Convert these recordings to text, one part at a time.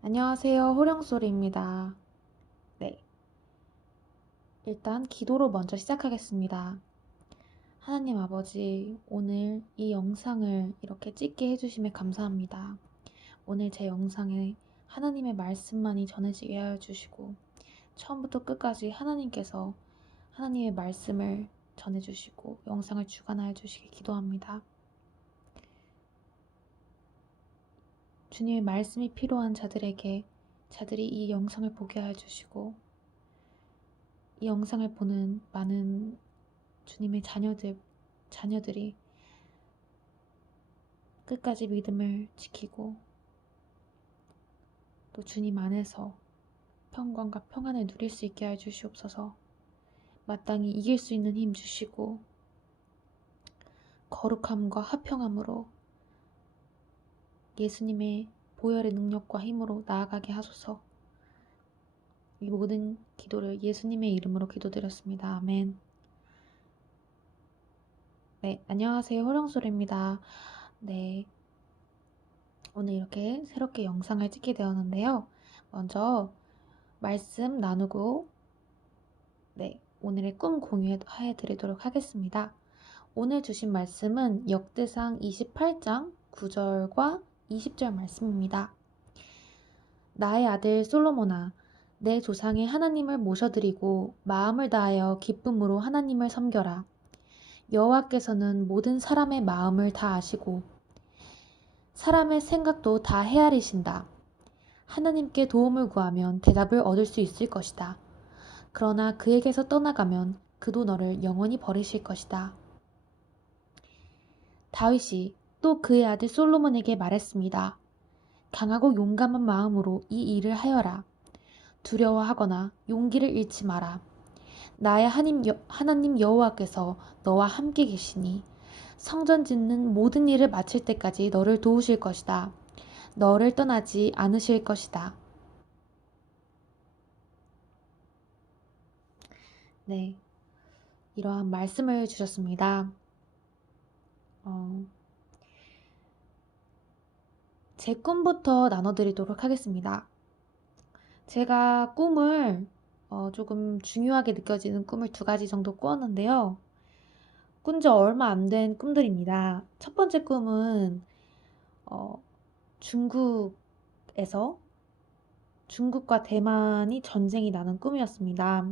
안녕하세요. 호령소리입니다. 네, 일단 기도로 먼저 시작하겠습니다. 하나님 아버지, 오늘 이 영상을 이렇게 찍게 해주심에 감사합니다. 오늘 제 영상에 하나님의 말씀만이 전해지게 하여 주시고, 처음부터 끝까지 하나님께서 하나님의 말씀을 전해주시고, 영상을 주관하여 주시길 기도합니다. 주님의 말씀이 필요한 자들에게 자들이 이 영상을 보게 하여 주시고, 이 영상을 보는 많은 주님의 자녀들이 끝까지 믿음을 지키고 또 주님 안에서 평강과 평안을 누릴 수 있게 해 주시옵소서. 마땅히 이길 수 있는 힘 주시고 거룩함과 화평함으로 예수님의 보혈의 능력과 힘으로 나아가게 하소서. 이 모든 기도를 예수님의 이름으로 기도드렸습니다. 아멘. 네, 안녕하세요. 호령소리입니다. 네, 오늘 이렇게 새롭게 영상을 찍게 되었는데요. 먼저 말씀 나누고 오늘의 꿈 공유해 드리도록 하겠습니다. 오늘 주신 말씀은 역대상 28장 9절과 20절 말씀입니다. 나의 아들 솔로몬아, 내 조상의 하나님을 모셔드리고 마음을 다하여 기쁨으로 하나님을 섬겨라. 여호와께서는 모든 사람의 마음을 다 아시고 사람의 생각도 다 헤아리신다. 하나님께 도움을 구하면 대답을 얻을 수 있을 것이다. 그러나 그에게서 떠나가면 그도 너를 영원히 버리실 것이다. 다윗이 또 그의 아들 솔로몬에게 말했습니다. 강하고 용감한 마음으로 이 일을 하여라. 두려워하거나 용기를 잃지 마라. 나의 하나님 여호와께서 너와 함께 계시니 성전 짓는 모든 일을 마칠 때까지 너를 도우실 것이다. 너를 떠나지 않으실 것이다. 네, 이러한 말씀을 주셨습니다. 제 꿈부터 나눠드리도록 하겠습니다. 제가 꿈을 조금 중요하게 느껴지는 꿈을 2가지 정도 꾸었는데요. 꾼 지 얼마 안 된 꿈들입니다. 첫 번째 꿈은 중국에서 중국과 대만이 전쟁이 나는 꿈이었습니다.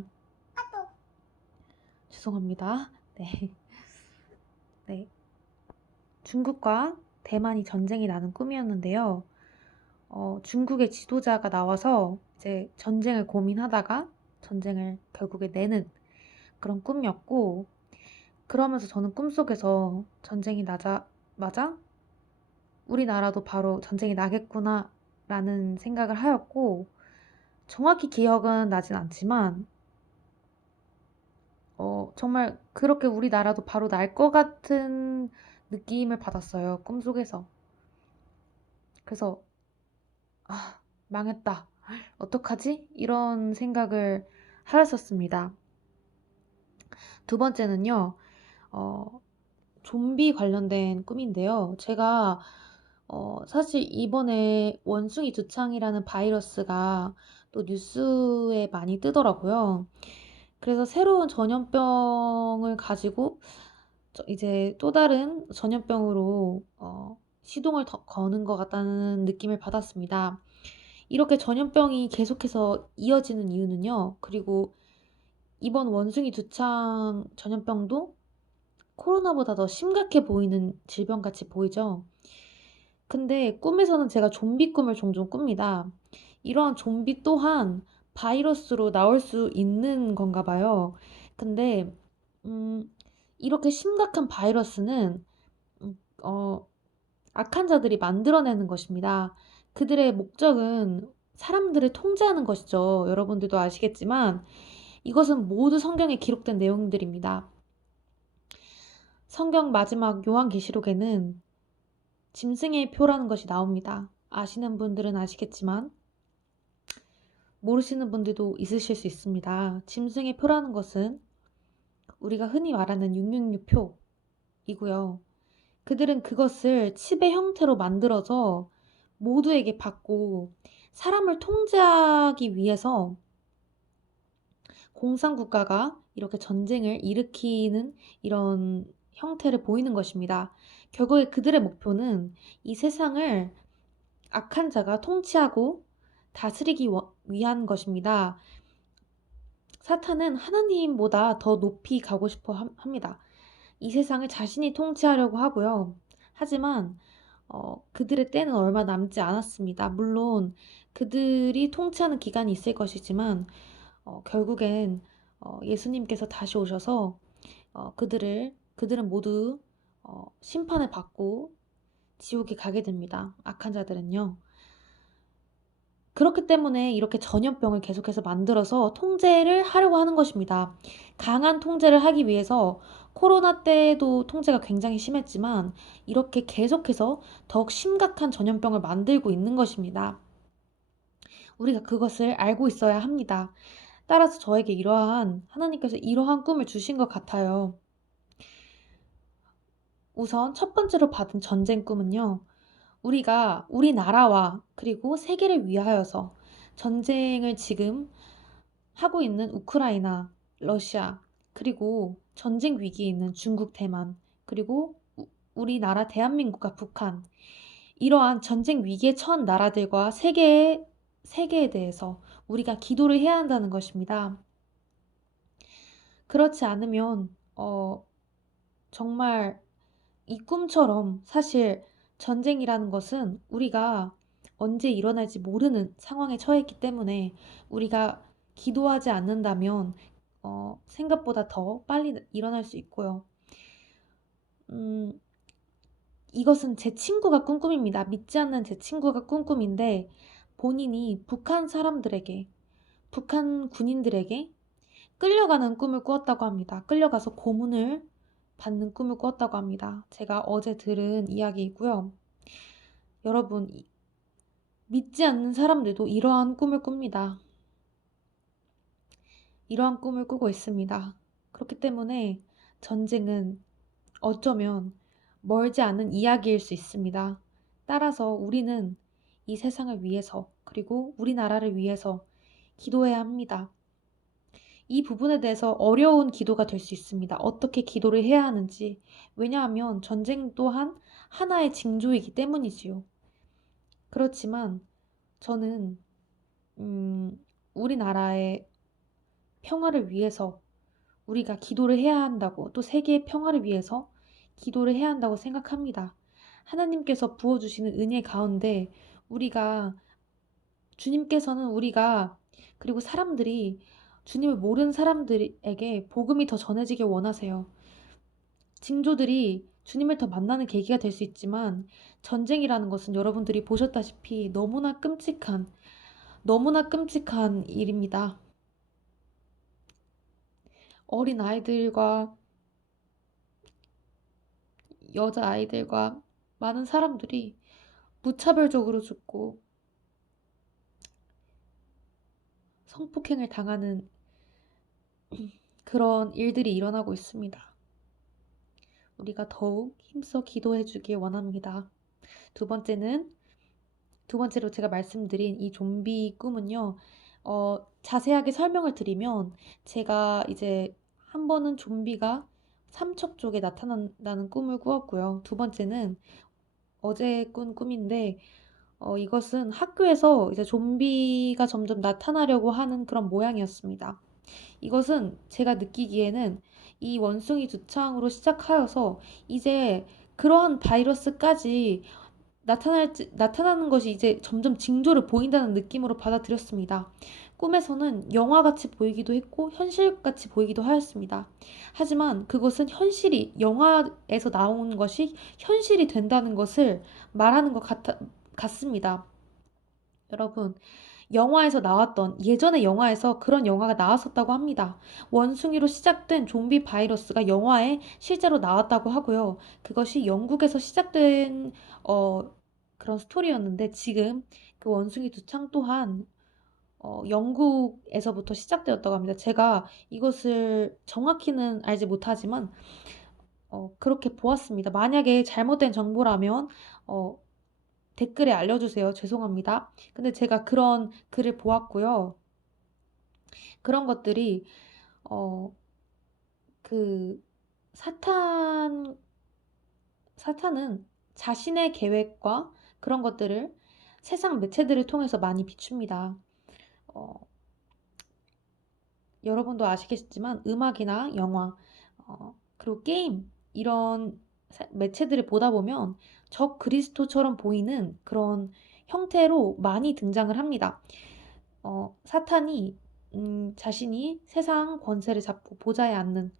죄송합니다. 네. 네. 중국과 대만이 전쟁이 나는 꿈이었는데요. 중국의 지도자가 나와서 이제 전쟁을 고민하다가 전쟁을 결국에 내는 그런 꿈이었고, 그러면서 저는 꿈속에서 전쟁이 나자마자 우리나라도 바로 전쟁이 나겠구나 라는 생각을 하였고, 정확히 기억은 나진 않지만 정말 그렇게 우리나라도 바로 날 것 같은 느낌을 받았어요, 꿈속에서. 그래서 망했다, 어떡하지? 이런 생각을 하였었습니다. 두 번째는요, 좀비 관련된 꿈인데요. 제가 사실 이번에 원숭이 두창이라는 바이러스가 또 뉴스에 많이 뜨더라고요. 그래서 새로운 전염병을 가지고 이제 또 다른 전염병으로 시동을 거는 것 같다는 느낌을 받았습니다. 이렇게 전염병이 계속해서 이어지는 이유는요. 그리고 이번 원숭이 두창 전염병도 코로나보다 더 심각해 보이는 질병같이 보이죠. 근데 꿈에서는 제가 좀비 꿈을 종종 꿉니다. 이러한 좀비 또한 바이러스로 나올 수 있는 건가 봐요. 근데 이렇게 심각한 바이러스는 악한 자들이 만들어내는 것입니다. 그들의 목적은 사람들을 통제하는 것이죠. 여러분들도 아시겠지만 이것은 모두 성경에 기록된 내용들입니다. 성경 마지막 요한계시록에는 짐승의 표라는 것이 나옵니다. 아시는 분들은 아시겠지만 모르시는 분들도 있으실 수 있습니다. 짐승의 표라는 것은 우리가 흔히 말하는 666표이고요. 그들은 그것을 칩의 형태로 만들어서 모두에게 받고 사람을 통제하기 위해서 공산국가가 이렇게 전쟁을 일으키는 이런 형태를 보이는 것입니다. 결국에 그들의 목표는 이 세상을 악한 자가 통치하고 다스리기 위한 것입니다. 사탄은 하나님보다 더 높이 가고 싶어 합니다. 이 세상을 자신이 통치하려고 하고요. 하지만 그들의 때는 얼마 남지 않았습니다. 물론 그들이 통치하는 기간이 있을 것이지만 결국엔 예수님께서 다시 오셔서 그들은 모두 심판을 받고 지옥에 가게 됩니다. 악한 자들은요. 그렇기 때문에 이렇게 전염병을 계속해서 만들어서 통제를 하려고 하는 것입니다. 강한 통제를 하기 위해서 코로나 때도 통제가 굉장히 심했지만 이렇게 계속해서 더욱 심각한 전염병을 만들고 있는 것입니다. 우리가 그것을 알고 있어야 합니다. 따라서 저에게 하나님께서 이러한 꿈을 주신 것 같아요. 우선 첫 번째로 받은 전쟁 꿈은요. 우리가 우리나라와 그리고 세계를 위하여서 전쟁을 지금 하고 있는 우크라이나, 러시아, 그리고 전쟁 위기에 있는 중국, 대만, 그리고 우리나라 대한민국과 북한, 이러한 전쟁 위기에 처한 나라들과 세계에 대해서 우리가 기도를 해야 한다는 것입니다. 그렇지 않으면 정말 이 꿈처럼 사실 전쟁이라는 것은 우리가 언제 일어날지 모르는 상황에 처했기 때문에 우리가 기도하지 않는다면 생각보다 더 빨리 일어날 수 있고요. 이것은 제 친구가 꾼 꿈입니다. 믿지 않는 제 친구가 꾼 꿈인데 본인이 북한 군인들에게 끌려가는 꿈을 꾸었다고 합니다. 끌려가서 고문을 받는 꿈을 꾸었다고 합니다. 제가 어제 들은 이야기이고요. 여러분, 믿지 않는 사람들도 이러한 꿈을 꿉니다. 이러한 꿈을 꾸고 있습니다. 그렇기 때문에 전쟁은 어쩌면 멀지 않은 이야기일 수 있습니다. 따라서 우리는 이 세상을 위해서 그리고 우리나라를 위해서 기도해야 합니다. 이 부분에 대해서 어려운 기도가 될 수 있습니다. 어떻게 기도를 해야 하는지. 왜냐하면 전쟁 또한 하나의 징조이기 때문이지요. 그렇지만 저는 우리나라의 평화를 위해서 우리가 기도를 해야 한다고, 또 세계의 평화를 위해서 기도를 해야 한다고 생각합니다. 하나님께서 부어주시는 은혜 가운데 주님께서는 그리고 주님을 모르는 사람들에게 복음이 더 전해지길 원하세요. 징조들이 주님을 더 만나는 계기가 될 수 있지만 전쟁이라는 것은 여러분들이 보셨다시피 너무나 끔찍한 일입니다. 어린 아이들과 여자아이들과 많은 사람들이 무차별적으로 죽고 성폭행을 당하는 그런 일들이 일어나고 있습니다. 우리가 더욱 힘써 기도해 주길 원합니다. 두 번째로 제가 말씀드린 이 좀비 꿈은요, 자세하게 설명을 드리면 제가 이제 한 번은 좀비가 삼척 쪽에 나타난다는 꿈을 꾸었고요. 두 번째는 어제 꾼 꿈인데 이것은 학교에서 이제 좀비가 점점 나타나려고 하는 그런 모양이었습니다. 이것은 제가 느끼기에는 이 원숭이 두창으로 시작하여서 이제 그러한 바이러스까지 나타나는 것이 이제 점점 징조를 보인다는 느낌으로 받아들였습니다. 꿈에서는 영화같이 보이기도 했고 현실같이 보이기도 하였습니다. 하지만 그것은 영화에서 나온 것이 현실이 된다는 것을 말하는 것 같습니다. 여러분, 예전의 영화에서 그런 영화가 나왔었다고 합니다. 원숭이로 시작된 좀비 바이러스가 영화에 실제로 나왔다고 하고요. 그것이 영국에서 시작된 그런 스토리였는데 지금 그 원숭이 두창 또한 영국에서부터 시작되었다고 합니다. 제가 이것을 정확히는 알지 못하지만 그렇게 보았습니다. 만약에 잘못된 정보라면 댓글에 알려주세요. 죄송합니다. 근데 제가 그런 글을 보았고요. 그런 것들이 그 사탄은 자신의 계획과 그런 것들을 세상 매체들을 통해서 많이 비춥니다. 어, 여러분도 아시겠지만 음악이나 영화, 그리고 게임 이런 매체들을 보다 보면 적 그리스도처럼 보이는 그런 형태로 많이 등장을 합니다. 사탄이 자신이 세상 권세를 잡고 보좌에 앉는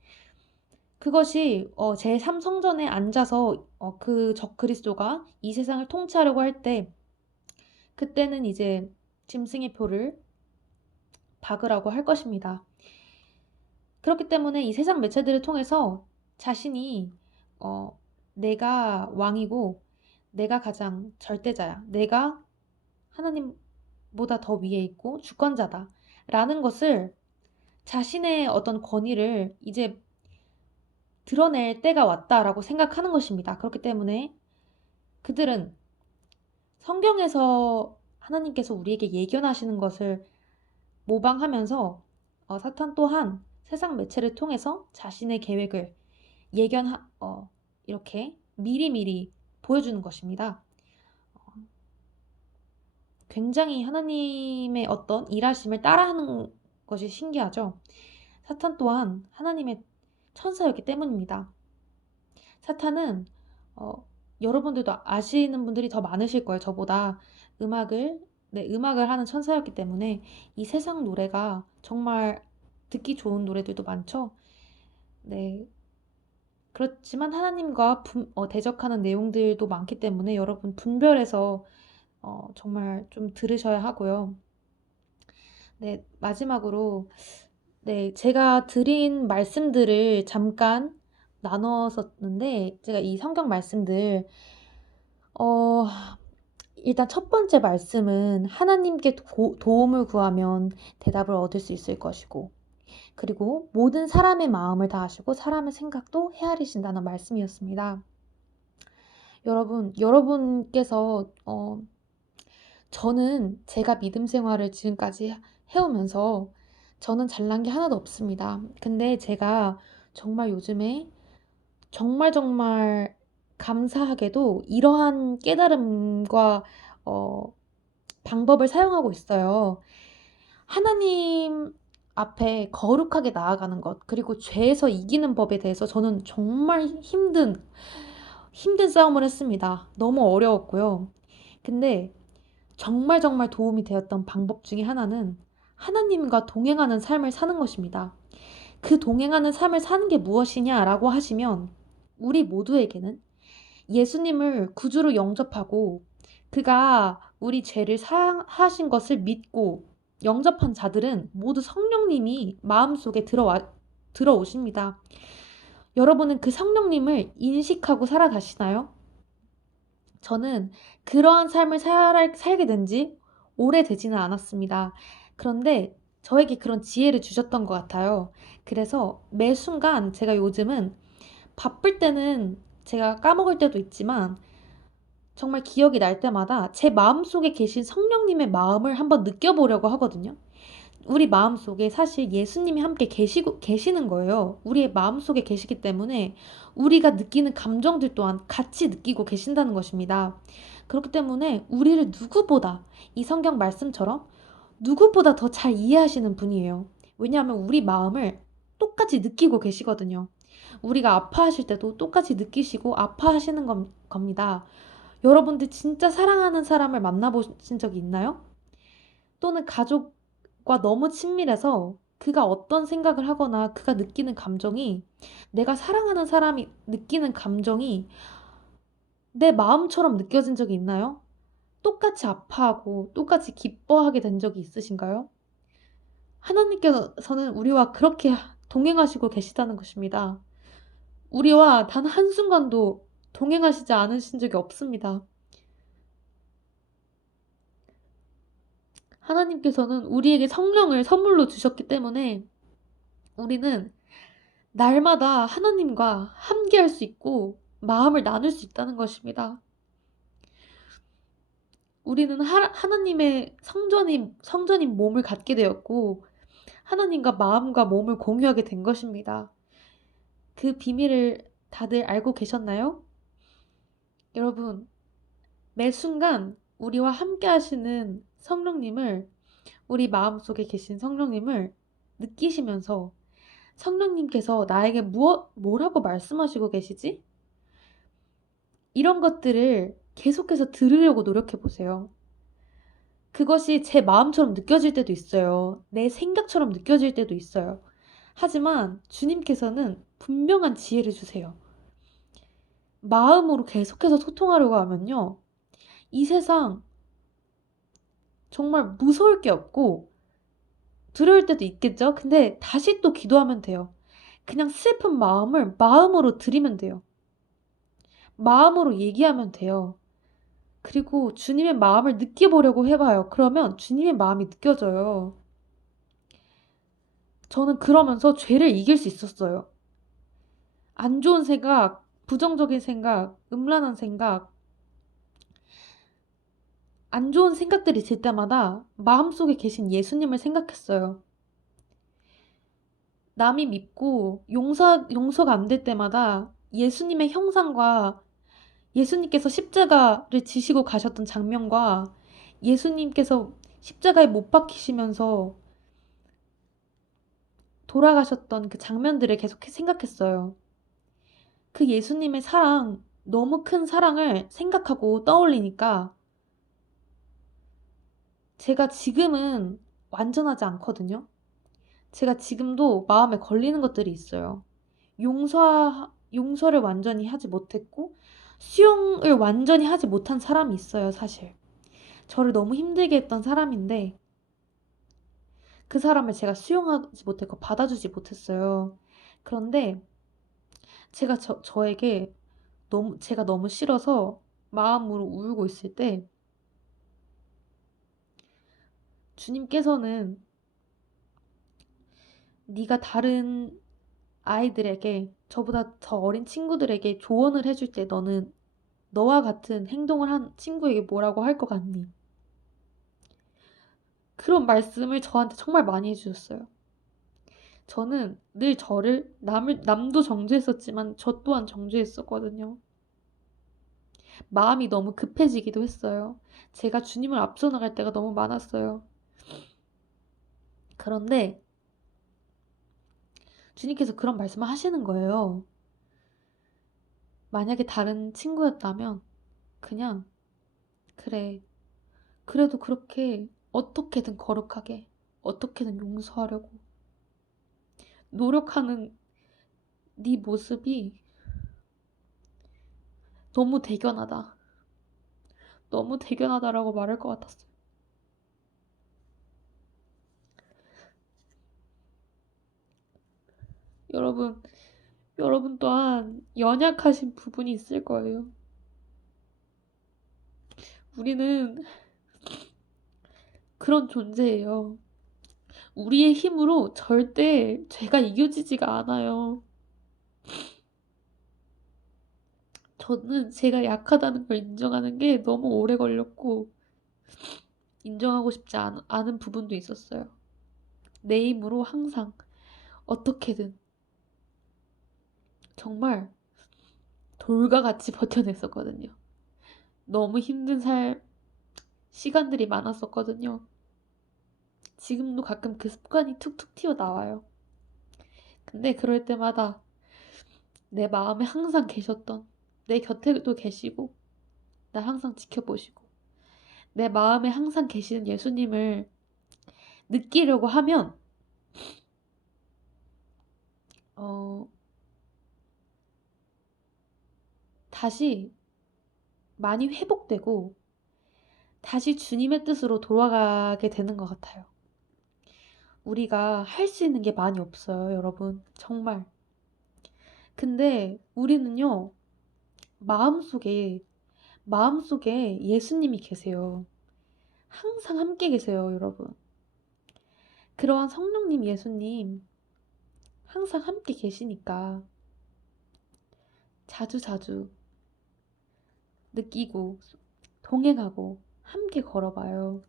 그것이 제3성전에 앉아서 그 적 그리스도가 이 세상을 통치하려고 할 때 그때는 이제 짐승의 표를 박으라고 할 것입니다. 그렇기 때문에 이 세상 매체들을 통해서 자신이 내가 왕이고 내가 가장 절대자야. 내가 하나님보다 더 위에 있고 주권자다. 라는 것을 자신의 어떤 권위를 이제 드러낼 때가 왔다라고 생각하는 것입니다. 그렇기 때문에 그들은 성경에서 하나님께서 우리에게 예견하시는 것을 모방하면서 사탄 또한 세상 매체를 통해서 자신의 계획을 이렇게 미리미리 보여주는 것입니다. 굉장히 하나님의 어떤 일하심을 따라하는 것이 신기하죠. 사탄 또한 하나님의 천사였기 때문입니다. 사탄은 여러분들도 아시는 분들이 더 많으실 거예요. 저보다 음악을 하는 천사였기 때문에 이 세상 노래가 정말 듣기 좋은 노래들도 많죠. 네. 그렇지만 하나님과 대적하는 내용들도 많기 때문에 여러분 분별해서 정말 좀 들으셔야 하고요. 네, 마지막으로 네, 제가 드린 말씀들을 잠깐 나눴었는데 제가 이 성경 말씀들 일단 첫 번째 말씀은 하나님께 도움을 구하면 대답을 얻을 수 있을 것이고 그리고 모든 사람의 마음을 다 아시고 사람의 생각도 헤아리신다는 말씀이었습니다. 여러분께서 저는 제가 믿음 생활을 지금까지 해오면서 저는 잘난 게 하나도 없습니다. 근데 제가 정말 요즘에 정말 감사하게도 이러한 깨달음과 방법을 사용하고 있어요. 하나님 앞에 거룩하게 나아가는 것, 그리고 죄에서 이기는 법에 대해서 저는 정말 힘든 싸움을 했습니다. 너무 어려웠고요. 근데 정말 도움이 되었던 방법 중에 하나는 하나님과 동행하는 삶을 사는 것입니다. 그 동행하는 삶을 사는 게 무엇이냐라고 하시면 우리 모두에게는 예수님을 구주로 영접하고 그가 우리 죄를 사하신 것을 믿고 영접한 자들은 모두 성령님이 마음속에 들어오십니다. 여러분은 그 성령님을 인식하고 살아가시나요? 저는 그러한 삶을 살게 된 지 오래되지는 않았습니다. 그런데 저에게 그런 지혜를 주셨던 것 같아요. 그래서 매 순간 제가 요즘은 바쁠 때는 제가 까먹을 때도 있지만 정말 기억이 날 때마다 제 마음속에 계신 성령님의 마음을 한번 느껴보려고 하거든요. 우리 마음속에 사실 예수님이 함께 계시는 거예요. 우리의 마음속에 계시기 때문에 우리가 느끼는 감정들 또한 같이 느끼고 계신다는 것입니다. 그렇기 때문에 우리를 누구보다 이 성경 말씀처럼 누구보다 더 잘 이해하시는 분이에요. 왜냐하면 우리 마음을 똑같이 느끼고 계시거든요. 우리가 아파하실 때도 똑같이 느끼시고 아파하시는 겁니다. 여러분들 진짜 사랑하는 사람을 만나보신 적이 있나요? 또는 가족과 너무 친밀해서 그가 어떤 생각을 하거나 그가 느끼는 감정이 내가 사랑하는 사람이 느끼는 감정이 내 마음처럼 느껴진 적이 있나요? 똑같이 아파하고 똑같이 기뻐하게 된 적이 있으신가요? 하나님께서는 우리와 그렇게 동행하시고 계시다는 것입니다. 우리와 단 한순간도 동행하시지 않으신 적이 없습니다. 하나님께서는 우리에게 성령을 선물로 주셨기 때문에 우리는 날마다 하나님과 함께할 수 있고 마음을 나눌 수 있다는 것입니다. 우리는 하나님의 성전인 몸을 갖게 되었고, 하나님과 마음과 몸을 공유하게 된 것입니다. 그 비밀을 다들 알고 계셨나요? 여러분, 매 순간 우리와 함께 하시는 성령님을, 우리 마음속에 계신 성령님을 느끼시면서 성령님께서 나에게 뭐라고 말씀하시고 계시지? 이런 것들을 계속해서 들으려고 노력해 보세요. 그것이 제 마음처럼 느껴질 때도 있어요. 내 생각처럼 느껴질 때도 있어요. 하지만 주님께서는 분명한 지혜를 주세요. 마음으로 계속해서 소통하려고 하면요. 이 세상 정말 무서울 게 없고 두려울 때도 있겠죠? 근데 다시 또 기도하면 돼요. 그냥 슬픈 마음을 마음으로 드리면 돼요. 마음으로 얘기하면 돼요. 그리고 주님의 마음을 느껴보려고 해봐요. 그러면 주님의 마음이 느껴져요. 저는 그러면서 죄를 이길 수 있었어요. 안 좋은 생각, 부정적인 생각, 음란한 생각, 안 좋은 생각들이 들 때마다 마음속에 계신 예수님을 생각했어요. 남이 믿고 용서가 안 될 때마다 예수님의 형상과 예수님께서 십자가를 지시고 가셨던 장면과 예수님께서 십자가에 못 박히시면서 돌아가셨던 그 장면들을 계속 생각했어요. 그 예수님의 사랑, 너무 큰 사랑을 생각하고 떠올리니까 제가 지금은 완전하지 않거든요. 제가 지금도 마음에 걸리는 것들이 있어요. 용서를 완전히 하지 못했고, 수용을 완전히 하지 못한 사람이 있어요, 사실. 저를 너무 힘들게 했던 사람인데, 그 사람을 제가 수용하지 못했고, 받아주지 못했어요. 그런데, 저에게 제가 너무 싫어서 마음으로 울고 있을 때, 주님께서는 네가 다른 아이들에게, 저보다 더 어린 친구들에게 조언을 해줄 때 너는 너와 같은 행동을 한 친구에게 뭐라고 할 것 같니? 그런 말씀을 저한테 정말 많이 해주셨어요. 저는 늘 남도 정죄했었지만 저 또한 정죄했었거든요. 마음이 너무 급해지기도 했어요. 제가 주님을 앞서 나갈 때가 너무 많았어요. 그런데 주님께서 그런 말씀을 하시는 거예요. 만약에 다른 친구였다면 그냥 그래. 그래도 그렇게 어떻게든 거룩하게, 어떻게든 용서하려고 노력하는 네 모습이 너무 대견하다. 너무 대견하다라고 말할 것 같았어요. 여러분, 여러분 또한 연약하신 부분이 있을 거예요. 우리는 그런 존재예요. 우리의 힘으로 절대 죄가 이겨지지가 않아요. 저는 제가 약하다는 걸 인정하는 게 너무 오래 걸렸고, 인정하고 싶지 않은 부분도 있었어요. 내 힘으로 항상, 어떻게든, 정말 돌과 같이 버텨냈었거든요. 너무 힘든 시간들이 많았었거든요. 지금도 가끔 그 습관이 툭툭 튀어나와요. 근데 그럴 때마다 내 마음에 항상 계셨던, 내 곁에도 계시고, 나 항상 지켜보시고, 내 마음에 항상 계시는 예수님을 느끼려고 하면, 어, 다시 많이 회복되고, 다시 주님의 뜻으로 돌아가게 되는 것 같아요. 우리가 할 수 있는 게 많이 없어요, 여러분. 정말. 근데 우리는요, 마음속에, 마음속에 예수님이 계세요. 항상 함께 계세요, 여러분. 그러한 성령님 예수님, 항상 함께 계시니까 자주자주 느끼고, 동행하고, 함께 걸어봐요.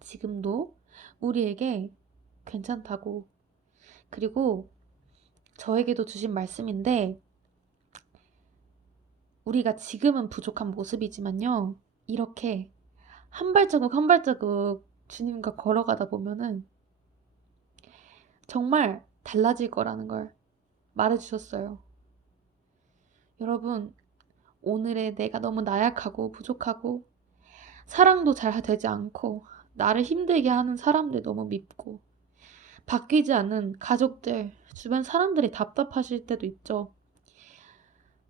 지금도 우리에게 괜찮다고. 그리고 저에게도 주신 말씀인데, 우리가 지금은 부족한 모습이지만요, 이렇게 한 발자국 한 발자국 주님과 걸어가다 보면은 정말 달라질 거라는 걸 말해주셨어요. 여러분, 오늘의 내가 너무 나약하고 부족하고 사랑도 잘 되지 않고 나를 힘들게 하는 사람들 너무 밉고 바뀌지 않는 가족들, 주변 사람들이 답답하실 때도 있죠.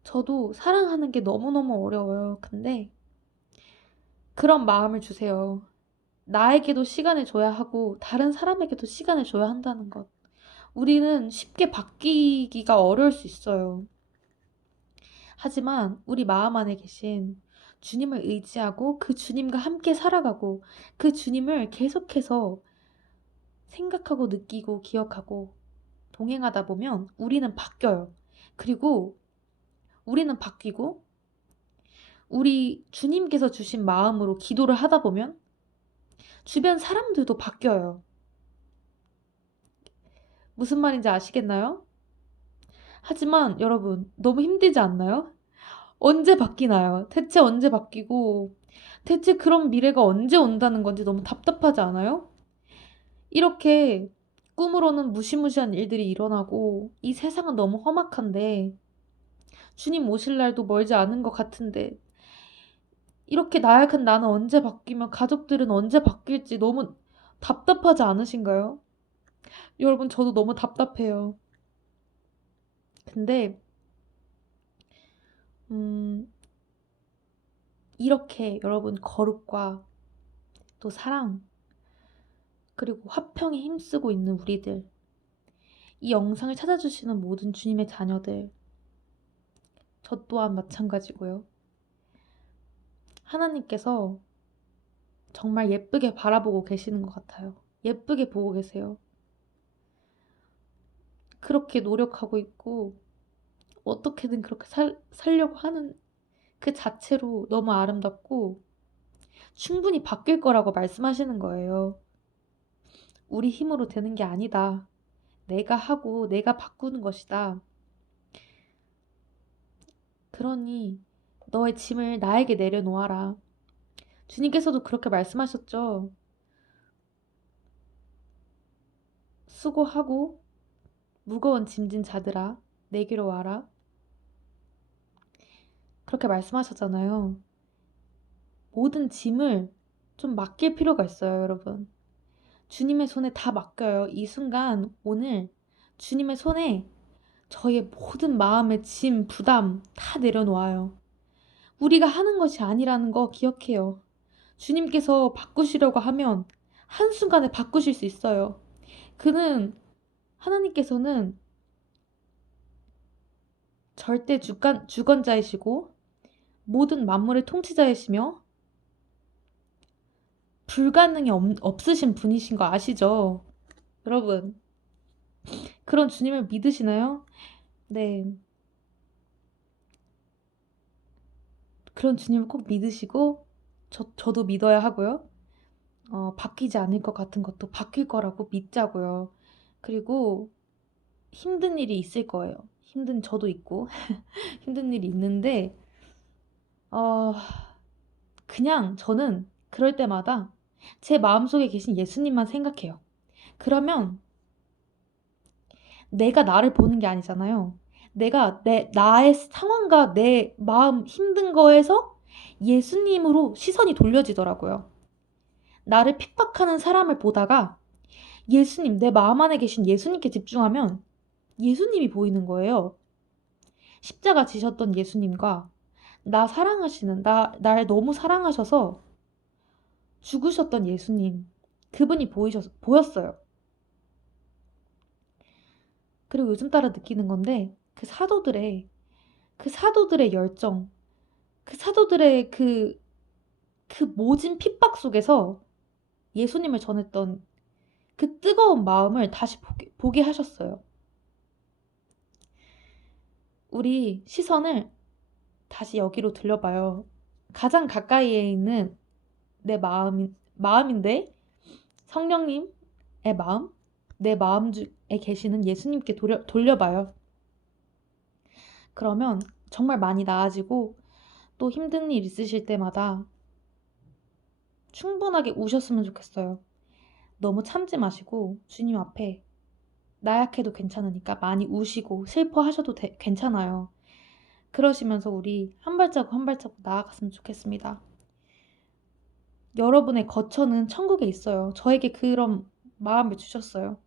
저도 사랑하는 게 너무너무 어려워요. 근데 그런 마음을 주세요. 나에게도 시간을 줘야 하고 다른 사람에게도 시간을 줘야 한다는 것. 우리는 쉽게 바뀌기가 어려울 수 있어요. 하지만 우리 마음 안에 계신 주님을 의지하고 그 주님과 함께 살아가고 그 주님을 계속해서 생각하고 느끼고 기억하고 동행하다 보면 우리는 바뀌어요. 그리고 우리는 바뀌고 우리 주님께서 주신 마음으로 기도를 하다 보면 주변 사람들도 바뀌어요. 무슨 말인지 아시겠나요? 하지만 여러분, 너무 힘들지 않나요? 언제 바뀌나요? 대체 언제 바뀌고, 대체 그런 미래가 언제 온다는 건지 너무 답답하지 않아요? 이렇게 꿈으로는 무시무시한 일들이 일어나고, 이 세상은 너무 험악한데, 주님 오실 날도 멀지 않은 것 같은데, 이렇게 나약한 나는 언제 바뀌면 가족들은 언제 바뀔지 너무 답답하지 않으신가요? 여러분, 저도 너무 답답해요. 근데, 이렇게 여러분 거룩과 또 사랑, 그리고 화평에 힘쓰고 있는 우리들, 이 영상을 찾아주시는 모든 주님의 자녀들, 저 또한 마찬가지고요. 하나님께서 정말 예쁘게 바라보고 계시는 것 같아요. 예쁘게 보고 계세요. 그렇게 노력하고 있고 어떻게든 그렇게 살려고 하는 그 자체로 너무 아름답고 충분히 바뀔 거라고 말씀하시는 거예요. 우리 힘으로 되는 게 아니다. 내가 하고 내가 바꾸는 것이다. 그러니 너의 짐을 나에게 내려놓아라. 주님께서도 그렇게 말씀하셨죠. 수고하고 무거운 짐진 자들아, 내게로 와라. 그렇게 말씀하셨잖아요. 모든 짐을 좀 맡길 필요가 있어요, 여러분. 주님의 손에 다 맡겨요. 이 순간, 오늘 주님의 손에 저의 모든 마음의 짐, 부담 다 내려놓아요. 우리가 하는 것이 아니라는 거 기억해요. 주님께서 바꾸시려고 하면 한순간에 바꾸실 수 있어요. 하나님께서는 절대 주권자이시고 모든 만물의 통치자이시며 불가능이 없으신 분이신 거 아시죠? 여러분, 그런 주님을 믿으시나요? 네. 그런 주님을 꼭 믿으시고, 저도 믿어야 하고요. 바뀌지 않을 것 같은 것도 바뀔 거라고 믿자고요. 그리고 힘든 일이 있을 거예요. 저도 있고, 힘든 일이 있는데, 어, 그냥 저는 그럴 때마다 제 마음속에 계신 예수님만 생각해요. 그러면 내가 나를 보는 게 아니잖아요. 나의 상황과 내 마음 힘든 거에서 예수님으로 시선이 돌려지더라고요. 나를 핍박하는 사람을 보다가 예수님, 내 마음 안에 계신 예수님께 집중하면 예수님이 보이는 거예요. 십자가 지셨던 예수님과 날 너무 사랑하셔서 죽으셨던 예수님, 그분이 보였어요. 그리고 요즘 따라 느끼는 건데, 그 사도들의 열정, 그 사도들의 그 모진 핍박 속에서 예수님을 전했던 그 뜨거운 마음을 다시 보게 하셨어요. 우리 시선을 다시 여기로 들려봐요. 가장 가까이에 있는 내 마음인데 성령님의 마음, 내 마음 중에 계시는 예수님께 돌려봐요. 그러면 정말 많이 나아지고 또 힘든 일 있으실 때마다 충분하게 우셨으면 좋겠어요. 너무 참지 마시고 주님 앞에 나약해도 괜찮으니까 많이 우시고 슬퍼하셔도 괜찮아요. 그러시면서 우리 한 발자국 한 발자국 나아갔으면 좋겠습니다. 여러분의 거처는 천국에 있어요. 저에게 그런 마음을 주셨어요.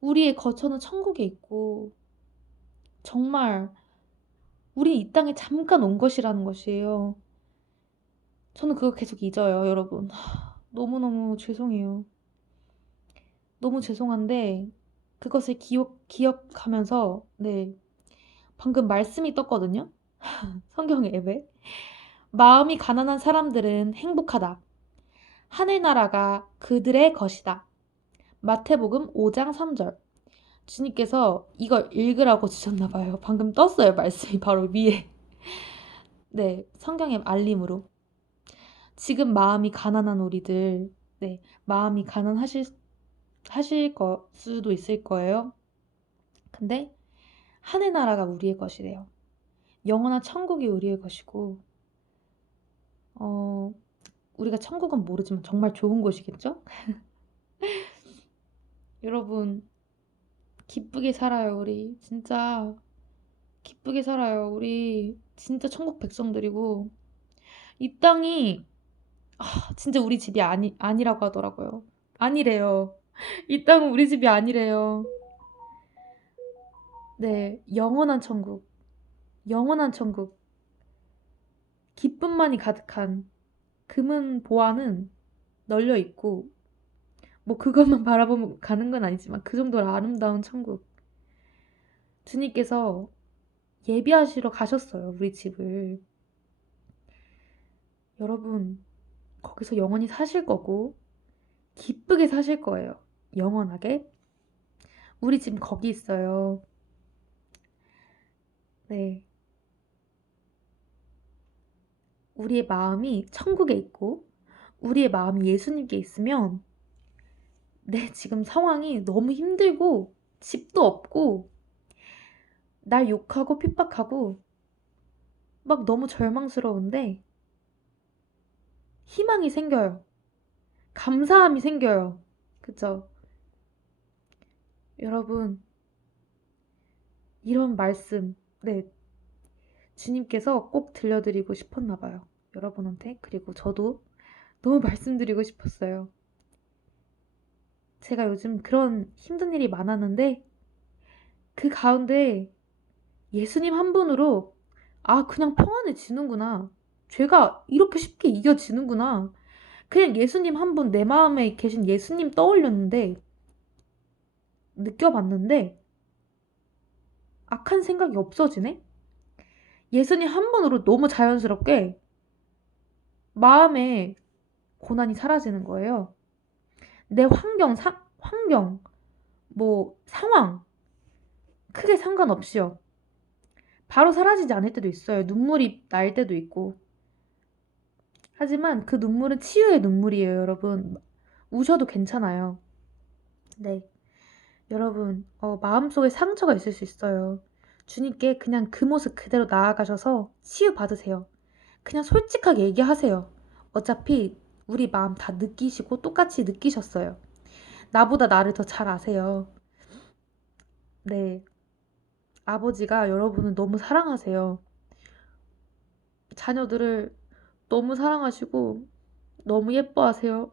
우리의 거처는 천국에 있고 정말 우리 이 땅에 잠깐 온 것이라는 것이에요. 저는 그거 계속 잊어요, 여러분. 너무너무 죄송해요. 너무 죄송한데 그것을 기억하면서 네, 방금 말씀이 떴거든요. 성경 앱에. 마음이 가난한 사람들은 행복하다. 하늘나라가 그들의 것이다. 마태복음 5장 3절. 주님께서 이걸 읽으라고 주셨나 봐요. 방금 떴어요, 말씀이 바로 위에. 네, 성경의 알림으로. 지금 마음이 가난한 우리들, 네, 마음이 가난하실 수도 있을 거예요. 근데 하늘나라가 우리의 것이래요. 영원한 천국이 우리의 것이고, 우리가 천국은 모르지만 정말 좋은 곳이겠죠? 여러분, 기쁘게 살아요, 우리. 진짜 기쁘게 살아요. 우리 진짜 천국 백성들이고, 이 땅이 진짜 우리 집이 아니라고 하더라고요. 아니래요. 이 땅은 우리 집이 아니래요. 네, 영원한 천국. 영원한 천국. 기쁨만이 가득한 금은 보화는 널려 있고, 뭐 그것만 바라보면 가는 건 아니지만 그 정도로 아름다운 천국. 주님께서 예비하시러 가셨어요, 우리 집을. 여러분, 거기서 영원히 사실 거고, 기쁘게 사실 거예요. 영원하게. 우리 집 거기 있어요. 네. 우리의 마음이 천국에 있고, 우리의 마음이 예수님께 있으면, 내 지금 상황이 너무 힘들고, 집도 없고, 날 욕하고 핍박하고, 막 너무 절망스러운데, 희망이 생겨요. 감사함이 생겨요. 그쵸? 여러분, 이런 말씀, 네, 주님께서 꼭 들려드리고 싶었나 봐요. 여러분한테. 그리고 저도 너무 말씀드리고 싶었어요. 제가 요즘 그런 힘든 일이 많았는데, 그 가운데 예수님 한 분으로, 그냥 평안해지는구나. 죄가 이렇게 쉽게 이겨지는구나. 그냥 예수님 한 분, 내 마음에 계신 예수님 떠올렸는데, 느껴봤는데, 악한 생각이 없어지네? 예수님 한 분으로 너무 자연스럽게 마음에 고난이 사라지는 거예요. 내 환경, 뭐, 상황, 크게 상관없이요. 바로 사라지지 않을 때도 있어요. 눈물이 날 때도 있고. 하지만 그 눈물은 치유의 눈물이에요, 여러분. 우셔도 괜찮아요. 네. 여러분, 마음속에 상처가 있을 수 있어요. 주님께 그냥 그 모습 그대로 나아가셔서 치유받으세요. 그냥 솔직하게 얘기하세요. 어차피 우리 마음 다 느끼시고 똑같이 느끼셨어요. 나보다 나를 더 잘 아세요. 네. 아버지가 여러분을 너무 사랑하세요. 자녀들을 너무 사랑하시고 너무 예뻐하세요.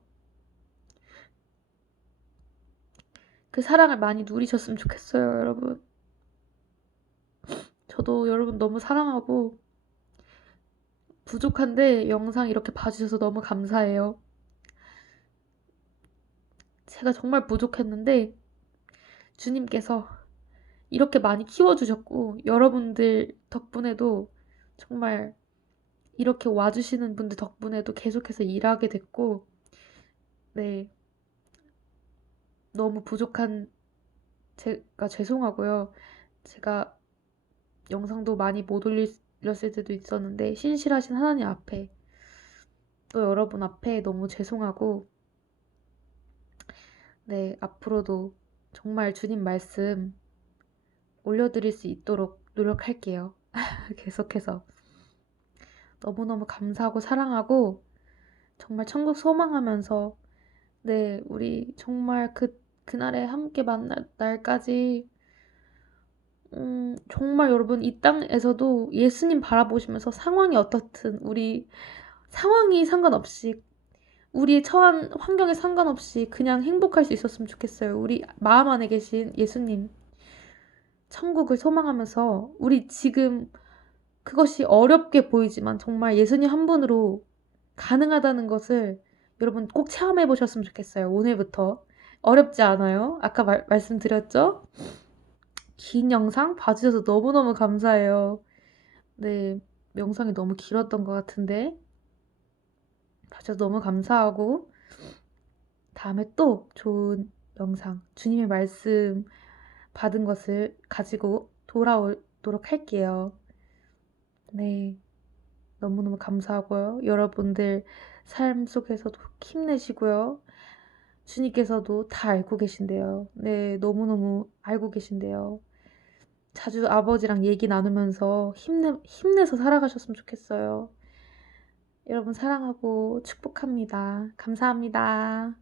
그 사랑을 많이 누리셨으면 좋겠어요, 여러분. 저도 여러분 너무 사랑하고 부족한데 영상 이렇게 봐주셔서 너무 감사해요. 제가 정말 부족했는데 주님께서 이렇게 많이 키워주셨고 여러분들 덕분에도 정말 이렇게 와주시는 분들 덕분에도 계속해서 일하게 됐고 네, 너무 부족한 제가 죄송하고요. 제가 영상도 많이 못 올릴 이랬을 때도 있었는데 신실하신 하나님 앞에 또 여러분 앞에 너무 죄송하고 네, 앞으로도 정말 주님 말씀 올려드릴 수 있도록 노력할게요. 계속해서 너무너무 감사하고 사랑하고 정말 천국 소망하면서 네, 우리 정말 그날에 함께 만날 날까지 정말 여러분 이 땅에서도 예수님 바라보시면서 상황이 어떻든 우리 상황이 상관없이 우리의 처한 환경에 상관없이 그냥 행복할 수 있었으면 좋겠어요. 우리 마음 안에 계신 예수님 천국을 소망하면서 우리 지금 그것이 어렵게 보이지만 정말 예수님 한 분으로 가능하다는 것을 여러분 꼭 체험해 보셨으면 좋겠어요. 오늘부터. 어렵지 않아요? 아까 말씀드렸죠? 긴 영상 봐주셔서 너무너무 감사해요. 네, 영상이 너무 길었던 것 같은데 봐주셔서 너무 감사하고 다음에 또 좋은 영상, 주님의 말씀 받은 것을 가지고 돌아오도록 할게요. 네, 너무너무 감사하고요. 여러분들 삶 속에서도 힘내시고요. 주님께서도 다 알고 계신대요. 네, 너무너무 알고 계신대요. 자주 아버지랑 얘기 나누면서 힘내서 살아가셨으면 좋겠어요. 여러분 사랑하고 축복합니다. 감사합니다.